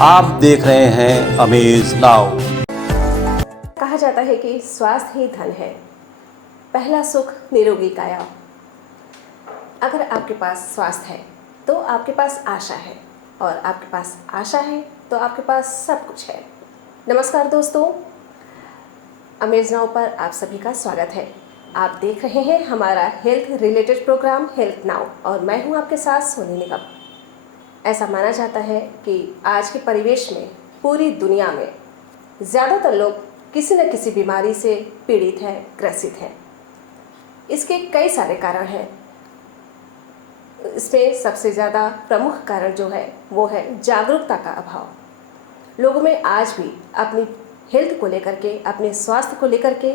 आप देख रहे हैं अमेज नाउ। कहा जाता है कि स्वास्थ्य ही धन है। पहला सुख निरोगी काया। अगर आपके पास स्वास्थ्य है तो आपके पास आशा है, और आपके पास आशा है तो आपके पास सब कुछ है। नमस्कार दोस्तों, अमेज नाउ पर आप सभी का स्वागत है। आप देख रहे हैं हमारा health related programme health now, और मैं हूं आपके साथ सोनी निगम। ऐसा माना जाता है कि आज के परिवेश में पूरी दुनिया में ज़्यादातर लोग किसी न किसी बीमारी से पीड़ित हैं, ग्रसित हैं। इसके कई सारे कारण हैं। इसमें सबसे ज़्यादा प्रमुख कारण जो है वो है जागरूकता का अभाव। लोगों में आज भी अपनी हेल्थ को लेकर के, अपने स्वास्थ्य को लेकर के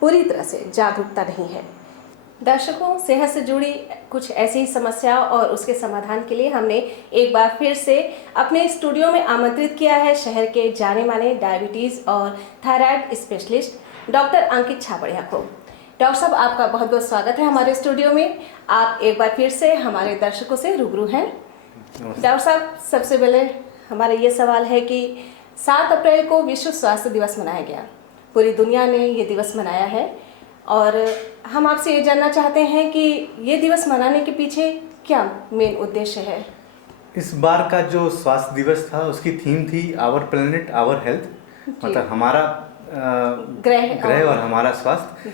पूरी तरह से जागरूकता नहीं है। दर्शकों, सेहत से जुड़ी कुछ ऐसी ही समस्या और उसके समाधान के लिए हमने एक बार फिर से अपने स्टूडियो में आमंत्रित किया है शहर के जाने माने डायबिटीज़ और थायराइड स्पेशलिस्ट डॉक्टर अंकित छाबड़िया को। डॉक्टर साहब, आपका बहुत बहुत स्वागत है हमारे स्टूडियो में। आप एक बार फिर से हमारे दर्शकों से रूबरू हैं। डॉक्टर साहब, सबसे पहले हमारा ये सवाल है कि 7 अप्रैल को विश्व स्वास्थ्य दिवस मनाया गया। पूरी दुनिया ने ये दिवस मनाया है, और हम आपसे ये जानना चाहते हैं कि ये दिवस मनाने के पीछे क्या मेन उद्देश्य है। इस बार का जो स्वास्थ्य दिवस था उसकी थीम थी आवर प्लेनेट आवर हेल्थ, मतलब हमारा ग्रह और हमारा स्वास्थ्य।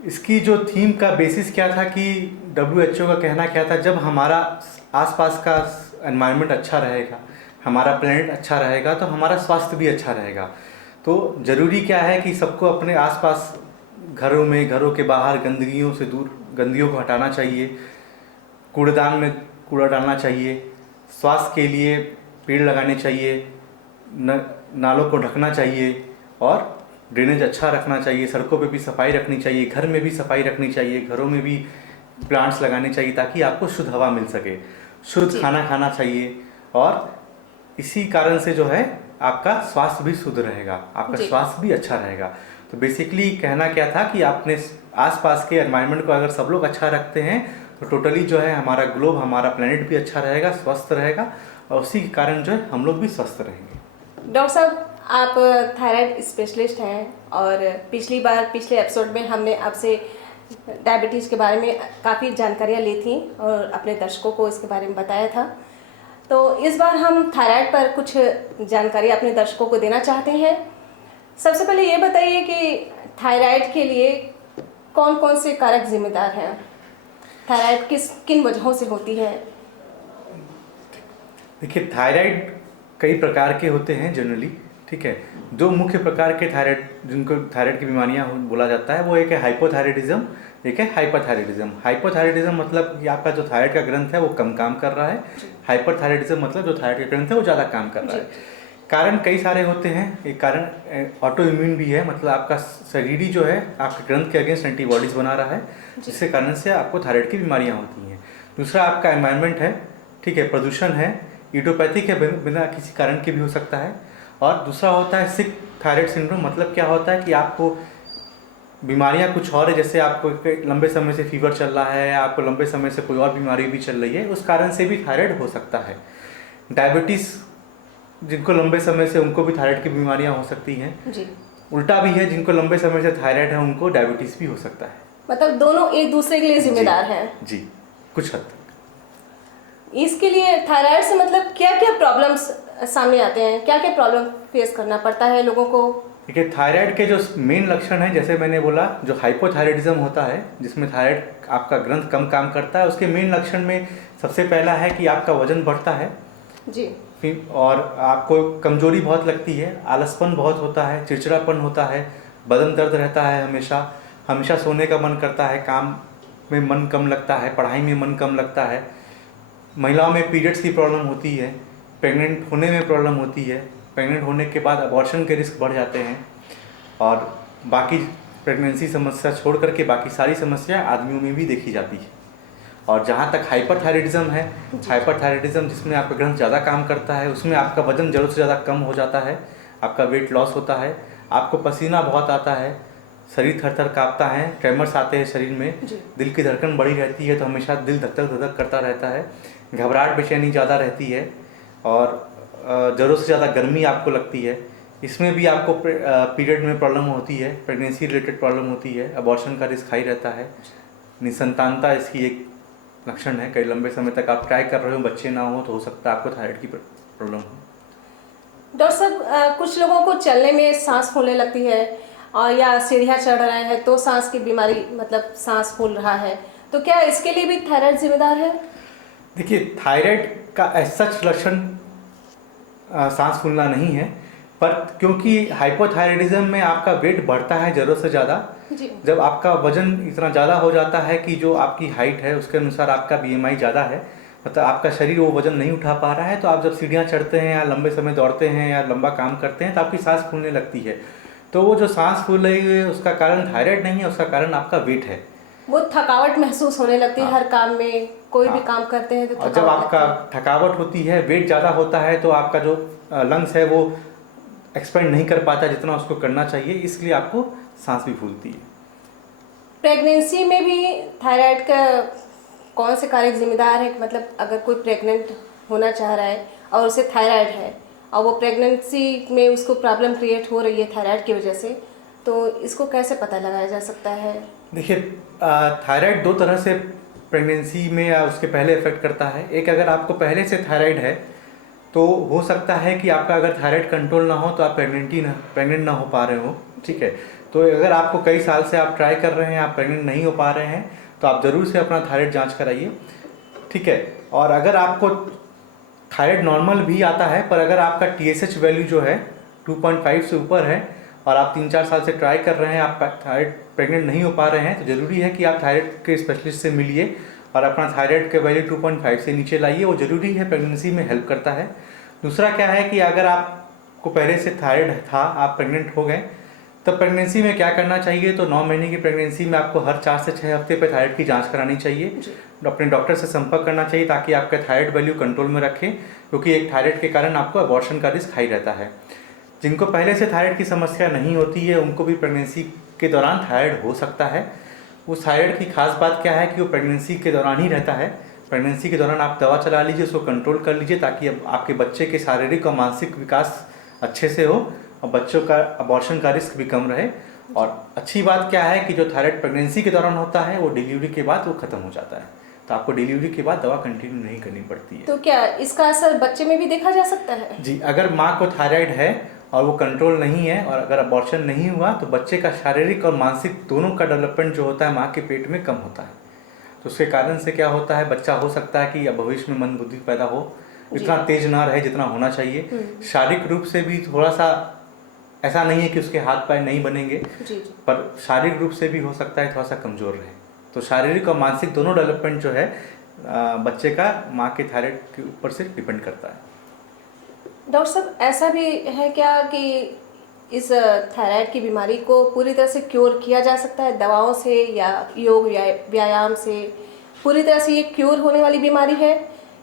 इसकी जो थीम का बेसिस क्या था कि WHO का कहना क्या था, जब हमारा आसपास का एनवायरनमेंट अच्छा रहेगा, हमारा प्लेनेट अच्छा रहेगा, तो हमारा स्वास्थ्य भी अच्छा रहेगा। तो ज़रूरी क्या है कि सबको अपने आसपास घरों में, घरों के बाहर गंदगियों से दूर, गंदगियों को हटाना चाहिए, कूड़ेदान में कूड़ा डालना चाहिए, स्वास्थ्य के लिए पेड़ लगाने चाहिए, नालों को ढकना चाहिए, और ड्रेनेज अच्छा रखना चाहिए, सड़कों पे भी सफाई रखनी चाहिए, घर में भी सफाई रखनी चाहिए, घरों में भी प्लांट्स लगाने चाहिए ताकि आपको शुद्ध हवा मिल सके, शुद्ध खाना खाना चाहिए, और इसी कारण से जो है आपका स्वास्थ्य भी शुद्ध रहेगा, आपका स्वास्थ्य भी अच्छा रहेगा। तो बेसिकली कहना क्या था कि आपने आसपास के एनवायरनमेंट को अगर सब लोग अच्छा रखते हैं तो टोटली जो है हमारा ग्लोब, हमारा प्लेनेट भी अच्छा रहेगा, स्वस्थ रहेगा, और उसी के कारण जो है हम लोग भी स्वस्थ रहेंगे। डॉक्टर साहब, आप थायराइड स्पेशलिस्ट हैं, और पिछले एपिसोड में हमने आपसे डायबिटीज़ के बारे में काफ़ी जानकारियाँ ली थी और अपने दर्शकों को इसके बारे में बताया था। तो इस बार हम थायराइड पर कुछ जानकारी अपने दर्शकों को देना चाहते हैं। सबसे पहले ये बताइए कि थायराइड के लिए कौन कौन से कारक जिम्मेदार हैं। थायराइड किन वजहों से होती है? देखिए, थायराइड कई प्रकार के होते हैं जनरली, ठीक है। दो मुख्य प्रकार के थायराइड, जिनको थायराइड की बीमारियां बोला जाता है, वो एक है हाइपोथायराइडिज्म, एक है हाइपरथायराइडिज्म। हाइपोथायराइडिज्म मतलब कि आपका जो थायराइड का ग्रंथ है वो कम काम कर रहा है। हाइपरथायराइडिज्म मतलब जो थायराइड का ग्रंथ है वो ज़्यादा काम कर रहा है। कारण कई सारे होते हैं। एक कारण ऑटो इम्यून भी है, मतलब आपका शरीर ही जो है आपके ग्रंथ के अगेंस्ट एंटीबॉडीज बना रहा है, जिसके कारण से आपको थायराइड की बीमारियां होती हैं। दूसरा आपका एनवायरनमेंट है, ठीक है, प्रदूषण है, इडियोपैथिक है, बिना किसी कारण के भी हो सकता है। और दूसरा होता है सिक थायराइड सिंड्रोम, मतलब क्या होता है कि आपको बीमारियां कुछ और है, जैसे आपको लंबे समय से फीवर चल रहा है, आपको लंबे समय से कोई और बीमारी भी चल रही है, उस कारण से भी थायराइड हो सकता है। डायबिटीज़ जिनको लंबे समय से, उनको भी थायराइड की बीमारियां हो सकती हैं जी। उल्टा भी है, जिनको लंबे समय से थायराइड है उनको डायबिटीज़ भी हो सकता है। मतलब दोनों एक दूसरे के लिए जिम्मेदार हैं जी, कुछ हद तक। इसके लिए थायराइड से मतलब क्या क्या प्रॉब्लम्स सामने आते हैं, क्या क्या प्रॉब्लम फेस करना पड़ता है लोगों को? देखिए, थायराइड के जो मेन लक्षण हैं, जैसे मैंने बोला, जो हाइपोथायराइडिज्म होता है जिसमें थायराइड आपका ग्रंथ कम काम करता है, उसके मेन लक्षण में सबसे पहला है कि आपका वजन बढ़ता है जी, और आपको कमजोरी बहुत लगती है, आलसपन बहुत होता है, चिड़चिड़ापन होता है, बदन दर्द रहता है, हमेशा सोने का मन करता है, काम में मन कम लगता है, पढ़ाई में मन कम लगता है। महिलाओं में पीरियड्स की प्रॉब्लम होती है, प्रेग्नेंट होने में प्रॉब्लम होती है, प्रेग्नेंट होने के बाद अबॉर्शन के रिस्क बढ़ जाते हैं, और बाकी प्रेगनेंसी समस्या छोड़ करके बाकी सारी समस्या आदमियों में भी देखी जाती है। और जहाँ तक हाइपरथायराइडिज्म है, हाइपरथायराइडिज्म जिसमें आपका ग्रंथ ज़्यादा काम करता है, उसमें आपका वजन ज़रूरत से ज़्यादा कम हो जाता है, आपका वेट लॉस होता है, आपको पसीना बहुत आता है, शरीर थर थर काँपता है, ट्रेमर्स आते हैं शरीर में, दिल की धड़कन बढ़ी रहती है, तो हमेशा दिल धक धक करता रहता है। घबराहट बेचैनी ज़्यादा रहती है और ज़रूरत से ज़्यादा गर्मी आपको लगती है। इसमें भी आपको पीरियड में प्रॉब्लम होती है, प्रेगनेंसी रिलेटेड प्रॉब्लम होती है, अबॉर्शन का रिस्क हाई रहता है। निसंतानता इसकी एक लक्षण है। कई लंबे समय तक आप ट्राई कर रहे हो, बच्चे ना हो, तो हो सकता है आपको थायराइड की प्रॉब्लम हो। डॉक्टर साहब, कुछ लोगों को चलने में सांस फूलने लगती है और या सीढ़ियाँ चढ़ रहे हैं तो सांस की बीमारी मतलब सांस फूल रहा है, तो क्या इसके लिए भी थायराइड जिम्मेदार है? देखिए, थायराइड का सच लक्षण सांस फूलना नहीं है, पर क्योंकि हाइपोथायराइडिज्म में आपका वेट बढ़ता है ज़रूरत से ज़्यादा। जब आपका वजन इतना ज़्यादा हो जाता है कि जो आपकी हाइट है उसके अनुसार आपका बीएमआई ज़्यादा है, मतलब आपका शरीर वो वजन नहीं उठा पा रहा है, तो आप जब सीढ़ियाँ चढ़ते हैं या लंबे समय दौड़ते हैं या लंबा काम करते हैं तो आपकी सांस फूलने लगती है। तो वो जो सांस फूल रही है उसका कारण थायराइड नहीं है, उसका कारण आपका वेट है। वो थकावट महसूस होने लगती है हर काम में, कोई भी काम करते हैं तो और जब आपका थकावट होती है, वेट ज़्यादा होता है, तो आपका जो लंग्स है वो एक्सपेंड नहीं कर पाता जितना उसको करना चाहिए, इसलिए आपको सांस भी फूलती है। प्रेगनेंसी में भी थायराइड का कौन से कारक जिम्मेदार है? मतलब अगर कोई प्रेग्नेंट होना चाह रहा है और उसे थायराइड है और वो प्रेगनेंसी में उसको प्रॉब्लम क्रिएट हो रही है थायराइड की वजह से, तो इसको कैसे पता लगाया जा सकता है? देखिए, थायराइड दो तरह से प्रेगनेंसी में या उसके पहले इफेक्ट करता है। एक, अगर आपको पहले से थायराइड है तो हो सकता है कि आपका अगर थायराइड कंट्रोल ना हो तो आप प्रेग्नेंट ना हो पा रहे हो, ठीक है। तो अगर आपको कई साल से आप ट्राई कर रहे हैं, आप प्रेग्नेंट नहीं हो पा रहे हैं, तो आप ज़रूर से अपना थायराइड जांच कराइए, ठीक है। और अगर आपको थायराइड नॉर्मल भी आता है, पर अगर आपका TSH वैल्यू जो है 2.5 से ऊपर है और आप 3-4 साल से ट्राई कर रहे हैं, आप थायराइड प्रेग्नेंट नहीं हो पा रहे हैं, तो ज़रूरी है कि आप थायराइड के स्पेशलिस्ट से मिलिए और अपना थायराइड के वैल्यू 2.5 से नीचे लाइए। वो ज़रूरी है, प्रेगनेंसी में हेल्प करता है। दूसरा क्या है कि अगर आपको पहले से थायराइड था, आप प्रेग्नेंट हो गए, तब प्रेगनेंसी में क्या करना चाहिए? तो 9 महीने की प्रेगनेंसी में आपको हर 4 से 6 हफ्ते पे थायराइड की जांच करानी चाहिए। अपने डॉक्टर से संपर्क करना चाहिए ताकि आपका थायराइड वैल्यू कंट्रोल में रखें, क्योंकि एक थायराइड के कारण आपको अबॉर्शन का रिस्क हाई रहता है। जिनको पहले से थायराइड की समस्या नहीं होती है, उनको भी प्रेगनेंसी के दौरान थायराइड हो सकता है। उस थायराइड की खास बात क्या है कि वो प्रेगनेंसी के दौरान ही रहता है। प्रेगनेंसी के दौरान आप दवा चला लीजिए, उसको कंट्रोल कर लीजिए, ताकि आपके बच्चे के शारीरिक और मानसिक विकास अच्छे से हो और बच्चों का अबॉर्शन का रिस्क भी कम रहे। और अच्छी बात क्या है कि जो थायराइड प्रेगनेंसी के दौरान होता है वो डिलीवरी के बाद वो खत्म हो जाता है, तो आपको डिलीवरी के बाद दवा कंटिन्यू नहीं करनी पड़ती है। तो क्या इसका असर बच्चे में भी देखा जा सकता है? जी, अगर माँ को थायराइड है और वो कंट्रोल नहीं है और अगर अबॉर्शन नहीं हुआ, तो बच्चे का शारीरिक और मानसिक दोनों का डेवलपमेंट जो होता है माँ के पेट में कम होता है। तो उसके कारण से क्या होता है, बच्चा हो सकता है कि भविष्य में मंद बुद्धि पैदा हो, इतना तेज ना रहे जितना होना चाहिए। शारीरिक रूप से भी थोड़ा सा ऐसा नहीं है कि उसके हाथ पैर नहीं बनेंगे, पर शारीरिक रूप से भी हो सकता है थोड़ा सा कमज़ोर रहे। तो शारीरिक और मानसिक दोनों डेवलपमेंट जो है बच्चे का माँ के थायराइड के ऊपर से डिपेंड करता है। डॉक्टर साहब, ऐसा भी है क्या कि इस थायराइड की बीमारी को पूरी तरह से क्योर किया जा सकता है दवाओं से या योग व्यायाम से? पूरी तरह से ये क्योर होने वाली बीमारी है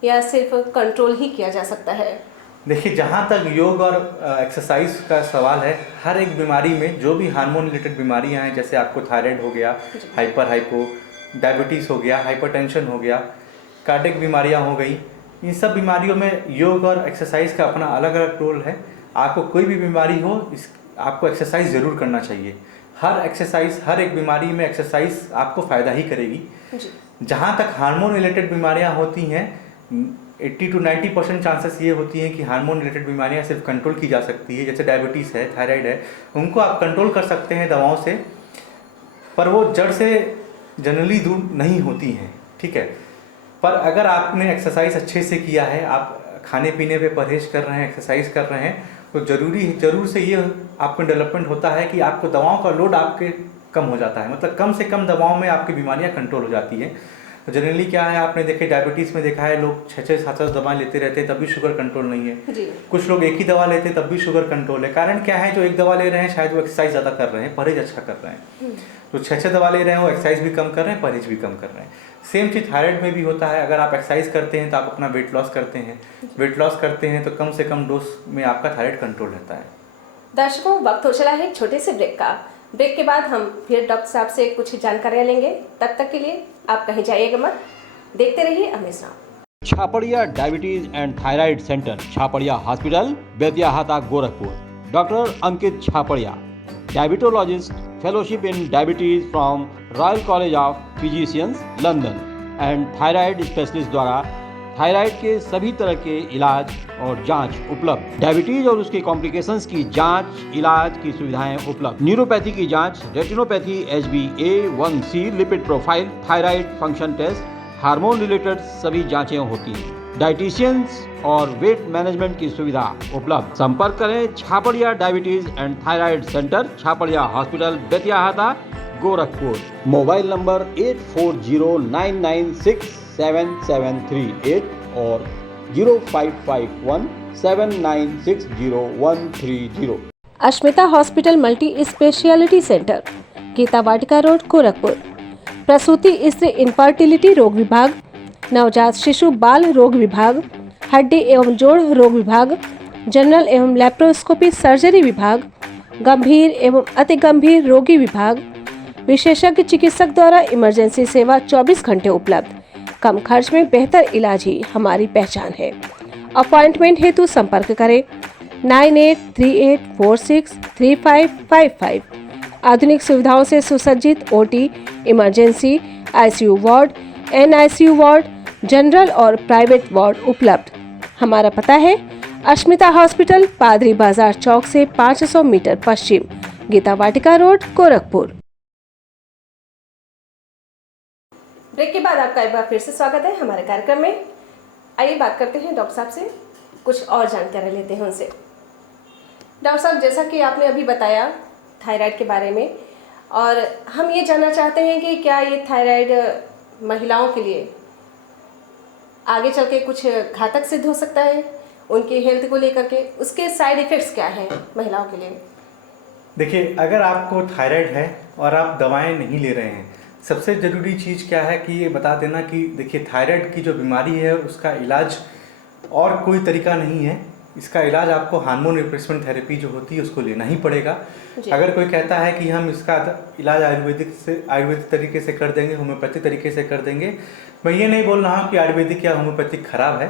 या सिर्फ कंट्रोल ही किया जा सकता है? देखिए, जहाँ तक योग और एक्सरसाइज का सवाल है, हर एक बीमारी में जो भी हार्मोन रिलेटेड बीमारियाँ हैं, जैसे आपको थायराइड हो गया, हाइपो डायबिटीज़ हो गया, हाइपरटेंशन हो गया, कार्डियक बीमारियाँ हो गई, इन सब बीमारियों में योग और एक्सरसाइज का अपना अलग अलग रोल है। आपको कोई भी बीमारी हो, आपको एक्सरसाइज ज़रूर करना चाहिए। हर एक बीमारी में एक्सरसाइज आपको फ़ायदा ही करेगी। जहाँ तक हार्मोन रिलेटेड बीमारियाँ होती हैं, 80 to 90% चांसेस ये होती हैं कि हार्मोन रिलेटेड बीमारियाँ सिर्फ कंट्रोल की जा सकती है। जैसे डायबिटीज़ है, थायराइड है, उनको आप कंट्रोल कर सकते हैं दवाओं से, पर वो जड़ से जनरली दूर नहीं होती हैं, ठीक है। पर अगर आपने एक्सरसाइज अच्छे से किया है, आप खाने पीने पे परहेज कर रहे हैं, एक्सरसाइज कर रहे हैं, तो जरूर से ये आपको डेवलपमेंट होता है कि आपको दवाओं का लोड आपके कम हो जाता है, मतलब कम से कम दवाओं में आपकी बीमारियां कंट्रोल हो जाती हैं। तो जनरली क्या है, आपने देखे डायबिटीज़ में देखा है, लोग 6-6 7-7 दवाएं लेते रहते हैं तब भी शुगर कंट्रोल नहीं है जी। कुछ लोग एक ही दवा लेते हैं तब भी शुगर कंट्रोल है। कारण क्या है, जो एक दवा ले रहे हैं शायद वो एक्सरसाइज ज़्यादा कर रहे हैं, परहेज अच्छा कर रहे हैं। तो 6-6 दवा ले रहे हैं, वो एक्सरसाइज भी कम कर रहे हैं, परहेज भी कम कर रहे हैं। सेम चीज़ थायराइड में भी होता है। अगर आप एक्सरसाइज करते हैं तो आप अपना वेट लॉस करते हैं, तो कम से कम डोज में आपका थायराइड कंट्रोल रहता है। दर्शकों, वक्त हो चला है छोटे से ब्रेक का। ब्रेक के बाद हम फिर डॉक्टर साहब से कुछ जानकारियाँ लेंगे। तब तक के लिए आप कहीं जाइएगा मत, देखते रहिए amaze now. Chhaparia diabetes and thyroid centre, Chhapariya hospital, Betiahata, Gorakhpur. Doctor Ankit Chhaparia, diabetologist, fellowship in diabetes from royal college of physicians, London and thyroid specialist द्वारा थायराइड के सभी तरह के इलाज और जांच उपलब्ध। डायबिटीज और उसके कॉम्प्लिकेशंस की जांच, इलाज की सुविधाएं उपलब्ध। न्यूरोपैथी की जांच, retinopathy, HbA1c, lipid profile, thyroid function test, hormone related सभी जांचें होती हैं। डाइटिशियंस और वेट मैनेजमेंट की सुविधा उपलब्ध। संपर्क करें Chhapadiya diabetes and thyroid centre, Chhapariya hospital, Betiahata, Gorakhpur. Mobile number 8409967738 और 05517960 Ashmita hospital multi speciality centre, Geeta Vatika road, Gorakhpur. प्रसूति स्त्री इनफर्टिलिटी रोग विभाग, नवजात शिशु बाल रोग विभाग, हड्डी एवं जोड़ रोग विभाग, जनरल एवं लैप्रोस्कोपी सर्जरी विभाग, गंभीर एवं अति गंभीर रोगी विभाग, विशेषज्ञ चिकित्सक द्वारा इमरजेंसी सेवा 24 घंटे उपलब्ध। कम खर्च में बेहतर इलाज ही हमारी पहचान है। अपॉइंटमेंट हेतु संपर्क करें 9838463555। आधुनिक सुविधाओं से सुसज्जित OT, emergency, ICU ward, NICU ward, general और प्राइवेट वार्ड उपलब्ध। हमारा पता है अश्मिता हॉस्पिटल, पादरी बाजार चौक से 500 मीटर पश्चिम, गीता वाटिका रोड, गोरखपुर। ब्रेक के बाद आपका एक बार फिर से स्वागत है हमारे कार्यक्रम में। आइए बात करते हैं डॉक्टर साहब से, कुछ और जानकारी लेते हैं उनसे। डॉक्टर साहब, जैसा कि आपने अभी बताया थायराइड के बारे में, और हम ये जानना चाहते हैं कि क्या ये थायराइड महिलाओं के लिए आगे चल के कुछ घातक सिद्ध हो सकता है, उनकी हेल्थ को लेकर के उसके साइड इफ़ेक्ट्स क्या हैं महिलाओं के लिए? देखिए, अगर आपको थायराइड है और आप दवाएं नहीं ले रहे हैं, सबसे ज़रूरी चीज़ क्या है कि ये बता देना कि देखिए, थायराइड की जो बीमारी है उसका इलाज और कोई तरीका नहीं है। इसका इलाज आपको हार्मोन रिप्लेसमेंट थेरेपी जो होती है उसको लेना ही पड़ेगा। अगर कोई कहता है कि हम इसका इलाज आयुर्वेदिक तरीके से कर देंगे, होम्योपैथिक तरीके से कर देंगे, मैं ये नहीं बोल रहा हूँ कि आयुर्वेदिक या होम्योपैथिक खराब है,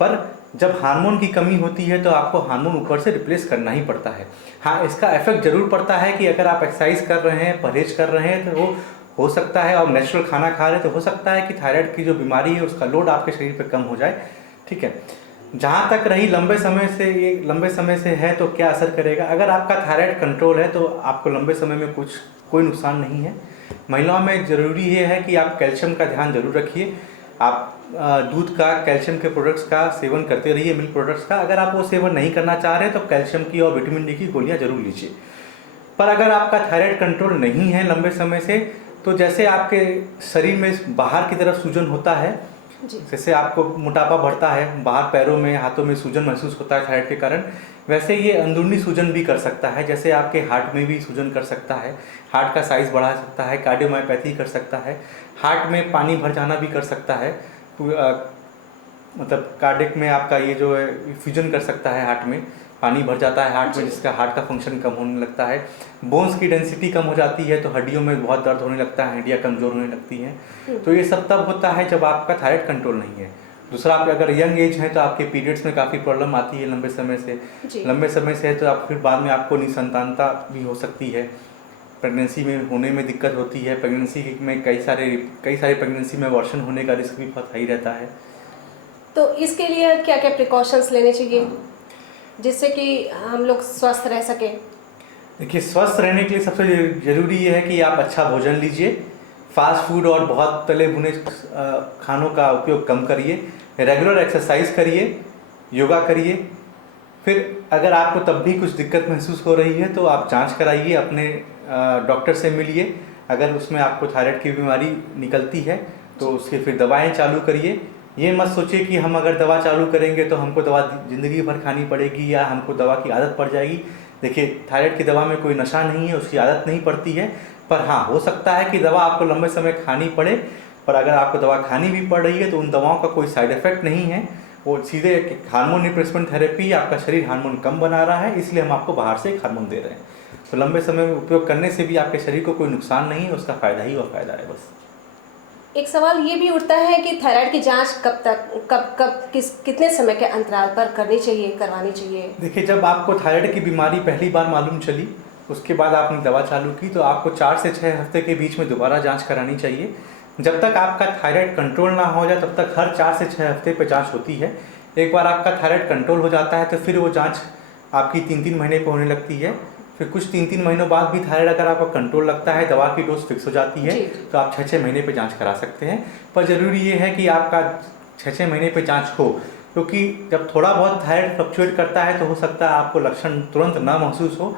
पर जब हार्मोन की कमी होती है तो आपको हार्मोन ऊपर से रिप्लेस करना ही पड़ता है। हाँ, इसका इफेक्ट जरूर पड़ता है कि अगर आप एक्सरसाइज कर रहे हैं, परहेज कर रहे हैं, तो वो हो सकता है, और नेचुरल खाना खा रहे हैं तो हो सकता है कि थायराइड की जो बीमारी है उसका लोड आपके शरीर पे कम हो जाए। ठीक है, जहाँ तक रही लंबे समय से है तो क्या असर करेगा? अगर आपका थायराइड कंट्रोल है तो आपको लंबे समय में कोई नुकसान नहीं है। महिलाओं में ज़रूरी ये है कि आप कैल्शियम का ध्यान जरूर रखिए। आप दूध का, कैल्शियम के प्रोडक्ट्स का सेवन करते रहिए, मिल्क प्रोडक्ट्स का। अगर आप वो सेवन नहीं करना चाह रहे हैं तो कैल्शियम की और विटामिन डी की गोलियाँ जरूर लीजिए। पर अगर आपका थायराइड कंट्रोल नहीं है लंबे समय से, तो जैसे आपके शरीर में बाहर की तरफ सूजन होता है, जैसे आपको मोटापा बढ़ता है, बाहर पैरों में, हाथों में सूजन महसूस होता है थायराइड के कारण, वैसे ये अंदरूनी सूजन भी कर सकता है। जैसे आपके हार्ट में भी सूजन कर सकता है, हार्ट का साइज़ बढ़ा सकता है, कार्डियोमायोपैथी कर सकता है, हार्ट में पानी भर जाना भी कर सकता है, मतलब कार्डियक में आपका ये जो है फ्यूजन कर सकता है, हार्ट में पानी भर जाता है हार्ट में, जिसका हार्ट का फंक्शन कम होने लगता है। बोन्स की डेंसिटी कम हो जाती है तो हड्डियों में बहुत दर्द होने लगता है, हड्डियाँ कमज़ोर होने लगती हैं। तो ये सब तब होता है जब आपका थायराइड कंट्रोल नहीं है। दूसरा, आप अगर यंग एज है तो आपके पीरियड्स में काफ़ी प्रॉब्लम आती है लंबे समय से है तो आप फिर बाद में आपको निसंतानता भी हो सकती है, प्रेगनेंसी में होने में दिक्कत होती है। प्रेगनेंसी में कई सारे प्रेगनेंसी में अबॉर्शन होने का रिस्क भी बहुत हाई रहता है। तो इसके लिए क्या क्या प्रिकॉशंस लेने चाहिए जिससे कि हम लोग स्वस्थ रह सकें? देखिए, स्वस्थ रहने के लिए सबसे ज़रूरी ये है कि आप अच्छा भोजन लीजिए, फास्ट फूड और बहुत तले भुने खानों का उपयोग कम करिए, रेगुलर एक्सरसाइज करिए, योगा करिए। फिर अगर आपको तब भी कुछ दिक्कत महसूस हो रही है तो आप जांच कराइए, अपने डॉक्टर से मिलिए। अगर उसमें आपको थायराइड की बीमारी निकलती है तो उसके फिर दवाएं चालू करिए। ये मत सोचिए कि हम अगर दवा चालू करेंगे तो हमको दवा ज़िंदगी भर खानी पड़ेगी या हमको दवा की आदत पड़ जाएगी। देखिए, थायराइड की दवा में कोई नशा नहीं है, उसकी आदत नहीं पड़ती है। पर हाँ, हो सकता है कि दवा आपको लंबे समय खानी पड़े, पर अगर आपको दवा खानी भी पड़ रही है तो उन दवाओं का कोई साइड इफ़ेक्ट नहीं है। वो सीधे हार्मोन रिप्लेसमेंट थेरेपी, आपका शरीर हार्मोन कम बना रहा है, इसलिए हम आपको बाहर से एक हार्मोन दे रहे हैं। तो लंबे समय में उपयोग करने से भी आपके शरीर को कोई नुकसान नहीं है, उसका फ़ायदा ही और फ़ायदा है बस। एक सवाल ये भी उठता है कि थायराइड की जांच कब तक कब कितने समय के अंतराल पर करनी चाहिए, करवानी चाहिए? देखिए, जब आपको थायराइड की बीमारी पहली बार मालूम चली, उसके बाद आपने दवा चालू की, तो आपको 4 से 6 हफ्ते के बीच में दोबारा जांच करानी चाहिए। जब तक आपका थायराइड कंट्रोल ना हो जाए तब तक हर 4 से 6 हफ्ते पे जांच होती है। एक बार आपका थायराइड कंट्रोल हो जाता है तो फिर वो जांच आपकी 3-3 महीने पे होने लगती है। फिर कुछ 3-3 महीनों बाद भी थायराइड अगर आपका कंट्रोल लगता है, दवा की डोज फिक्स हो जाती है, तो आप 6-6 महीने पे जांच करा सकते हैं। पर ज़रूरी ये है कि आपका 6-6 महीने पे जांच हो, क्योंकि जब थोड़ा बहुत थायराइड फ्लक्चुएट करता है तो हो सकता है आपको लक्षण तुरंत ना महसूस हो,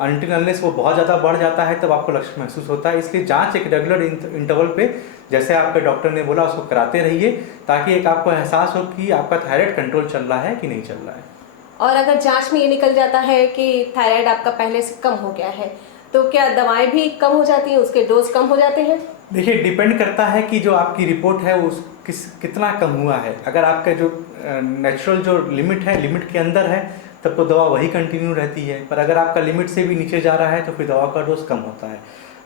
अनटिल अनलेस वो बहुत ज़्यादा बढ़ जाता है तब आपको लक्षण महसूस होता है। इसलिए जांच एक रेगुलर इंटरवल पे, जैसे आपके डॉक्टर ने बोला, उसको कराते रहिए, ताकि एक आपको एहसास हो कि आपका थायराइड कंट्रोल चल रहा है कि नहीं चल रहा है। और अगर जांच में ये निकल जाता है कि थायराइड आपका पहले से कम हो गया है, तो क्या दवाएं भी कम हो जाती हैं, उसके डोज कम हो जाते हैं? देखिए, डिपेंड करता है कि जो आपकी रिपोर्ट है वो कितना कम हुआ है। अगर आपका जो नेचुरल जो लिमिट है, लिमिट के अंदर है, तब तो दवा वही कंटिन्यू रहती है। पर अगर आपका लिमिट से भी नीचे जा रहा है तो फिर दवा का डोज कम होता है।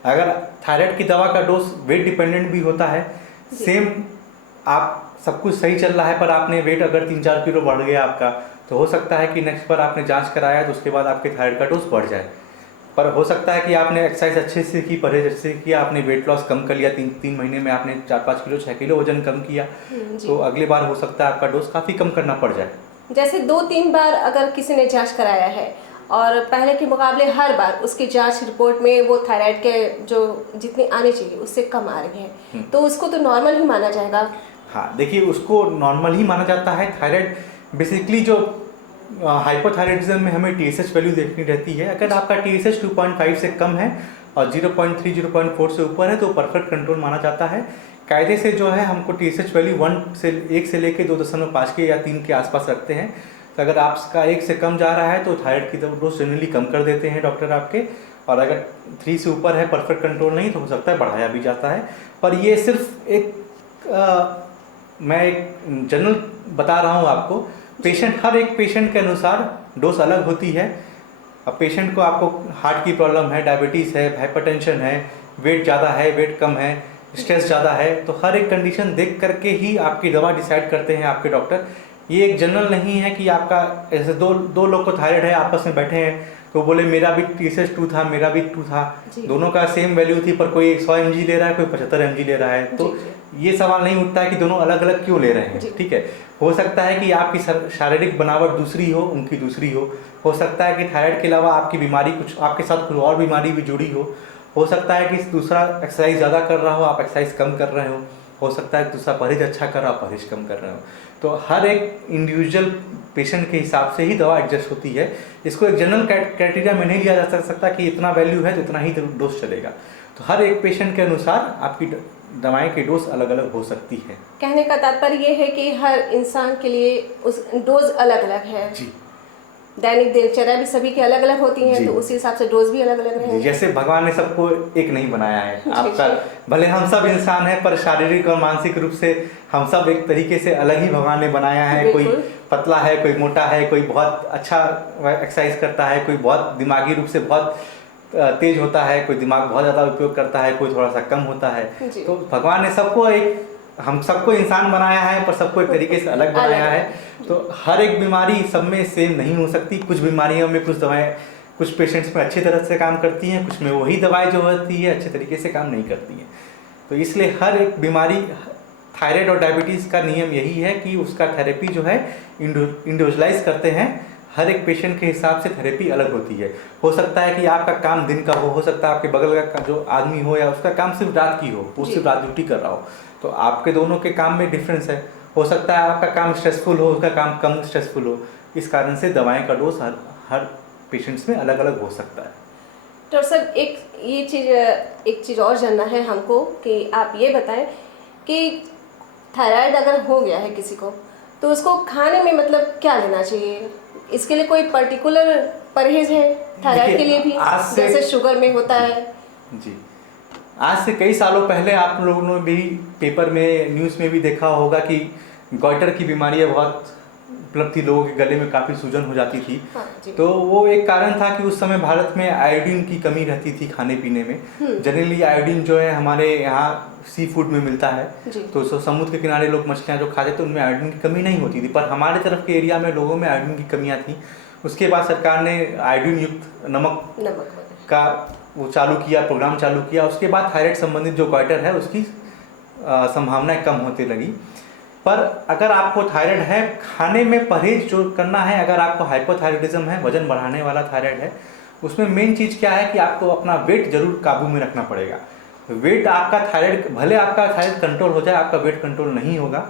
अगर थायराइड की दवा का डोज वेट डिपेंडेंट भी होता है। सेम आप सब कुछ सही चल रहा है पर आपने वेट अगर 3-4 किलो बढ़ गया आपका, तो हो सकता है कि नेक्स्ट बार आपने जांच कराया तो उसके बाद आपके थायराइड का डोज बढ़ जाए। पर हो सकता है कि आपने एक्सरसाइज अच्छे से की, परहेज अच्छे से किया, आपने वेट लॉस कम कर लिया, 3 महीने में आपने 4-5 किलो 6 किलो वजन कम किया, तो अगली बार हो सकता है आपका डोज काफ़ी कम करना पड़ जाए। जैसे 2-3 बार अगर किसी ने जांच कराया है और पहले के मुकाबले हर बार उसकी जांच रिपोर्ट में वो थायराइड के जो जितनी आनी चाहिए उससे कम आ रही है, तो उसको तो नॉर्मल ही माना जाएगा? हाँ, देखिए, उसको नॉर्मल ही माना जाता है। थायराइड बेसिकली जो हाइपोथायराइडिज्म में हमें TSH वैल्यू देखनी रहती है। अगर आपका TSH 2.5 से कम है और 0.3-0.4 से ऊपर है तो परफेक्ट कंट्रोल माना जाता है। कायदे से जो है हमको TSH वैल्यू 1 से लेके 2.5 के या 3 के आसपास रखते हैं। तो अगर आपका 1 से कम जा रहा है तो थायराइड की डोज जनरली कम कर देते हैं डॉक्टर आपके, और अगर 3 से ऊपर है, परफेक्ट कंट्रोल नहीं, तो हो सकता है बढ़ाया भी जाता है। पर ये सिर्फ मैं एक जनरल बता रहा हूँ आपको। हर एक पेशेंट के अनुसार डोज अलग होती है। अब पेशेंट को, आपको हार्ट की प्रॉब्लम है, डायबिटीज़ है, हाइपरटेंशन है, वेट ज़्यादा है, वेट कम है, स्ट्रेस ज़्यादा है, तो हर एक कंडीशन देख करके ही आपकी दवा डिसाइड करते हैं आपके डॉक्टर। ये एक जनरल नहीं है कि आपका ऐसे दो लोग को थायराइड है, आपस में बैठे हैं तो बोले मेरा भी TSH 2 था, मेरा भी 2 था, दोनों का सेम वैल्यू थी, पर कोई 100 mg ले रहा है, कोई 75 mg ले रहा है, तो ये सवाल नहीं उठता है कि दोनों अलग अलग क्यों ले रहे हैं। ठीक है, हो सकता है कि आपकी शारीरिक बनावट दूसरी हो, उनकी दूसरी हो सकता है कि थायराइड के अलावा आपकी बीमारी कुछ आपके साथ कोई और बीमारी भी जुड़ी हो सकता है कि दूसरा एक्सरसाइज ज़्यादा कर रहा हो, आप एक्सरसाइज कम कर रहे हो सकता है दूसरा परहेज अच्छा कर रहा हो, परहेज कम कर रहे हो। तो हर एक इंडिविजुअल पेशेंट के हिसाब से ही दवा एडजस्ट होती है। इसको एक जनरल क्राइटेरिया में नहीं लिया जा सकता कि इतना वैल्यू है तो इतना ही डोज चलेगा। तो हर एक पेशेंट के अनुसार आपकी दवाएं की डोज अलग अलग हो सकती है। कहने का तात्पर्य ये है कि हर इंसान के लिए उस डोज अलग अलग है। जी, दैनिक दिनचर्या भी सभी की अलग अलग होती है, तो उसी हिसाब से डोज भी अलग अलग रहेंगे। जैसे भगवान ने सबको एक नहीं बनाया है। आपका भले हम सब इंसान हैं, पर शारीरिक और मानसिक रूप से हम सब एक तरीके से अलग ही भगवान ने बनाया है। कोई पतला है, कोई मोटा है, कोई बहुत अच्छा एक्सरसाइज करता है, कोई बहुत दिमागी रूप से बहुत तेज होता है, कोई दिमाग बहुत ज़्यादा उपयोग करता है, कोई थोड़ा सा कम होता है। तो भगवान ने सबको हम सबको इंसान बनाया है, पर सबको एक तरीके से अलग बनाया है। तो हर एक बीमारी सब में सेम नहीं हो सकती। कुछ बीमारियों में कुछ दवाएं कुछ पेशेंट्स में अच्छी तरह से काम करती हैं, कुछ में वही दवाएं जो होती है अच्छे तरीके से काम नहीं करती हैं। तो इसलिए हर एक बीमारी, थायराइड और डायबिटीज़ का नियम यही है कि उसका थेरेपी जो है इंडिविजुअलाइज करते हैं। हर एक पेशेंट के हिसाब से थेरेपी अलग होती है। हो सकता है कि आपका काम दिन का हो सकता है आपके बगल का जो आदमी हो या उसका काम सिर्फ रात की हो, वो सिर्फ रात ड्यूटी कर रहा हो, तो आपके दोनों के काम में डिफरेंस है। हो सकता है आपका काम स्ट्रेसफुल हो, उसका काम कम स्ट्रेसफुल हो। इस कारण से दवाएं का डोज हर पेशेंट्स में अलग अलग हो सकता है। डॉक्टर साहब, एक चीज़ और जानना है हमको कि आप ये बताएं कि थायराइड अगर हो गया है किसी को, तो उसको खाने में मतलब क्या लेना चाहिए? इसके लिए कोई पर्टिकुलर परहेज है थायराइड के लिए भी, जैसे शुगर में होता है? जी, आज से कई सालों पहले आप लोगों ने भी पेपर में, न्यूज़ में भी देखा होगा कि गॉइटर की बीमारी बहुत उपलब्ध थी, लोगों के गले में काफ़ी सूजन हो जाती थी। हाँ जी। तो वो एक कारण था कि उस समय भारत में आयोडीन की कमी रहती थी खाने पीने में। जनरली आयोडीन जो है हमारे यहाँ सी फूड में मिलता है, तो समुद्र के किनारे लोग मछलियाँ जो खाते थे उनमें आयोडीन की कमी नहीं होती थी, पर हमारे तरफ के एरिया में लोगों में आयोडीन की कमियाँ थी। उसके बाद सरकार ने आयोडीन युक्त नमक का वो चालू किया, प्रोग्राम चालू किया। उसके बाद थायराइड संबंधित जो क्वार्टर है उसकी संभावनाएं कम होते लगी। पर अगर आपको थायराइड है, खाने में परहेज जो करना है, अगर आपको हाइपोथायराइडिज्म है, वजन बढ़ाने वाला थायराइड है, उसमें मेन चीज़ क्या है कि आपको अपना वेट जरूर काबू में रखना पड़ेगा। वेट आपका थायराइड, भले आपका थायराइड कंट्रोल हो जाए, आपका वेट कंट्रोल नहीं होगा।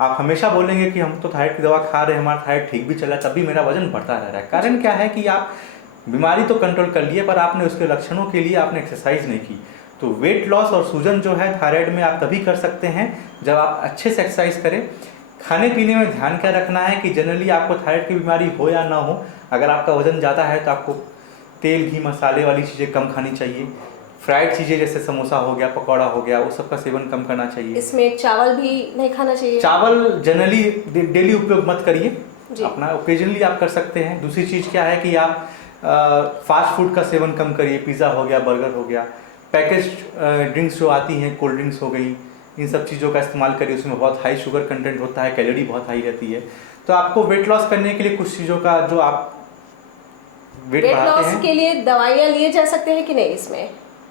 आप हमेशा बोलेंगे कि हम तो थायराइड की दवा खा रहे हैं, हमारा थायराइड ठीक भी चला, तब भी मेरा वजन बढ़ता रह रहा है। कारण क्या है कि आप बीमारी तो कंट्रोल कर लिए, पर आपने उसके लक्षणों के लिए आपने एक्सरसाइज नहीं की। तो वेट लॉस और सूजन जो है थायराइड में आप तभी कर सकते हैं जब आप अच्छे से एक्सरसाइज करें। खाने पीने में ध्यान क्या रखना है कि जनरली आपको थायराइड की बीमारी हो या ना हो, अगर आपका वजन ज़्यादा है तो आपको तेल घी मसाले वाली चीज़ें कम खानी चाहिए। फ्राइड चीज़ें जैसे समोसा हो गया, पकौड़ा हो गया, वो सबका सेवन कम करना चाहिए। इसमें चावल भी नहीं खाना चाहिए। चावल जनरली डेली उपयोग मत करिए, अपना ओकेजनली आप कर सकते हैं। दूसरी चीज़ क्या है कि आप फास्ट फूड का सेवन कम करिए, पिज़्ज़ा हो गया, बर्गर हो गया। पैकेज्ड ड्रिंक्स जो आती हैं, कोल्ड ड्रिंक्स हो गई, इन सब चीज़ों का इस्तेमाल करिए, उसमें बहुत हाई शुगर कंटेंट होता है, कैलोरी बहुत हाई रहती है। तो आपको वेट लॉस करने के लिए कुछ चीज़ों का जो आप वेट बढ़ाते हैं, लॉस के लिए दवाइयाँ लिए जा सकते हैं कि नहीं इसमें?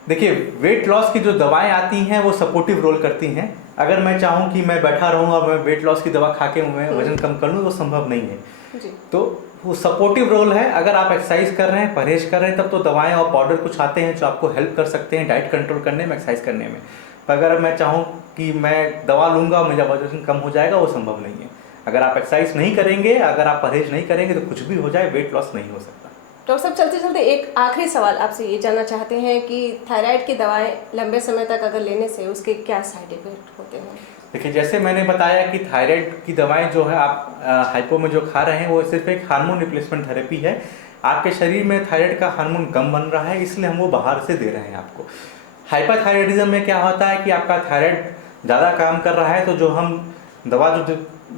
देखिए, वेट लॉस की जो दवाएं आती हैं वो सपोर्टिव रोल करती हैं। अगर मैं चाहूँ कि मैं बैठा रहूँ और मैं वेट लॉस की दवा खा के मैं वजन कम कर लूँ, वो संभव नहीं है जी। तो वो सपोर्टिव रोल है। अगर आप एक्सरसाइज कर रहे हैं, परहेज कर रहे हैं, तब तो दवाएं और पाउडर कुछ आते हैं जो आपको हेल्प कर सकते हैं डाइट कंट्रोल करने में, एक्सरसाइज करने में। पर अगर मैं चाहूँ कि मैं दवा लूँगा मेरा वजन कम हो जाएगा, वो संभव नहीं है। अगर आप एक्सरसाइज नहीं करेंगे, अगर आप परहेज नहीं करेंगे, तो कुछ भी हो जाए, वेट लॉस नहीं हो सकता। डॉक्टर साहब, चलते चलते एक आखिरी सवाल आपसे ये जानना चाहते हैं कि थायराइड की दवाएं लंबे समय तक अगर लेने से उसके क्या साइड इफेक्ट होते हैं? देखिए, जैसे मैंने बताया कि थायराइड की दवाएं जो है आप हाइपो में जो खा रहे हैं वो सिर्फ एक हार्मोन रिप्लेसमेंट थेरेपी है। आपके शरीर में थायराइड का हार्मोन कम बन रहा है, इसलिए हम वो बाहर से दे रहे हैं आपको। हाइपरथायराइडिज्म में क्या होता है कि आपका थायराइड ज़्यादा काम कर रहा है, तो जो हम दवा जो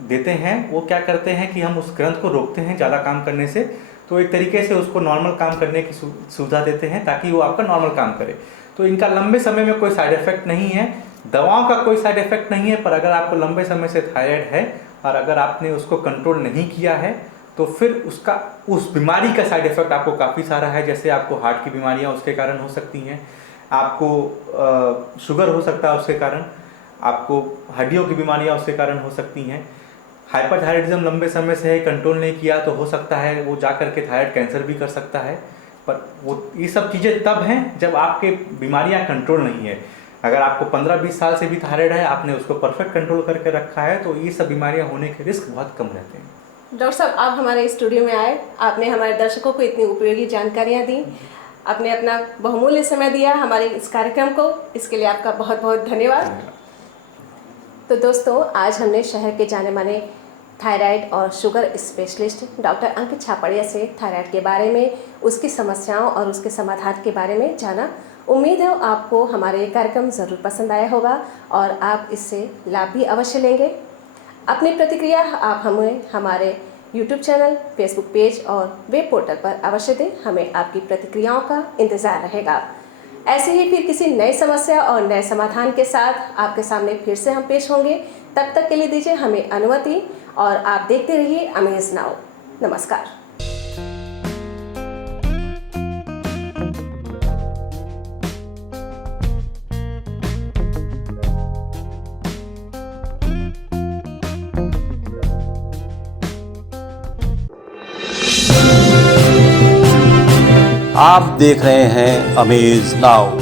देते हैं वो क्या करते हैं कि हम उस ग्रंथ को रोकते हैं ज़्यादा काम करने से। तो एक तरीके से उसको नॉर्मल काम करने की सुविधा देते हैं ताकि वो आपका नॉर्मल काम करे। तो इनका लंबे समय में कोई साइड इफेक्ट नहीं है, दवाओं का कोई साइड इफेक्ट नहीं है। पर अगर आपको लंबे समय से थायराइड है और अगर आपने उसको कंट्रोल नहीं किया है तो फिर उस बीमारी का साइड इफेक्ट आपको काफ़ी सारा है। जैसे आपको हार्ट की बीमारियां उसके कारण हो सकती हैं, आपको शुगर हो सकता है उसके कारण, आपको हड्डियों की बीमारियां उसके कारण हो सकती हैं। हाइपरथायराइडिज्म लंबे समय से कंट्रोल नहीं किया तो हो सकता है वो जा करके थायराइड कैंसर भी कर सकता है। पर वो ये सब चीज़ें तब हैं जब आपके बीमारियां कंट्रोल नहीं है। अगर आपको 15-20 साल से भी थायराइड है, आपने उसको परफेक्ट कंट्रोल करके रखा है, तो ये सब बीमारियां होने के रिस्क बहुत कम रहते हैं। डॉक्टर साहब, आप हमारे स्टूडियो में आए, आपने हमारे दर्शकों को इतनी उपयोगी जानकारियाँ दी, आपने अपना बहुमूल्य समय दिया हमारे इस कार्यक्रम को, इसके लिए आपका बहुत बहुत धन्यवाद। तो दोस्तों, आज हमने शहर के जाने माने थायराइड और sugar specialist doctor Ankit Chhapariya से थायराइड के बारे में, उसकी समस्याओं और उसके समाधान के बारे में जाना। उम्मीद है आपको हमारे ये कार्यक्रम ज़रूर पसंद आया होगा और आप इससे लाभ भी अवश्य लेंगे। अपनी प्रतिक्रिया आप हमें हमारे YouTube चैनल, Facebook पेज और वेब पोर्टल पर अवश्य दें। हमें आपकी प्रतिक्रियाओं का इंतज़ार रहेगा। ऐसे ही फिर किसी नई समस्या और नए समाधान के साथ आपके सामने फिर से हम पेश होंगे। तब तक के लिए दीजिए हमें अनुमति और आप देखते रहिए अमेज नाउ। नमस्कार। आप देख रहे हैं अमेज नाउ।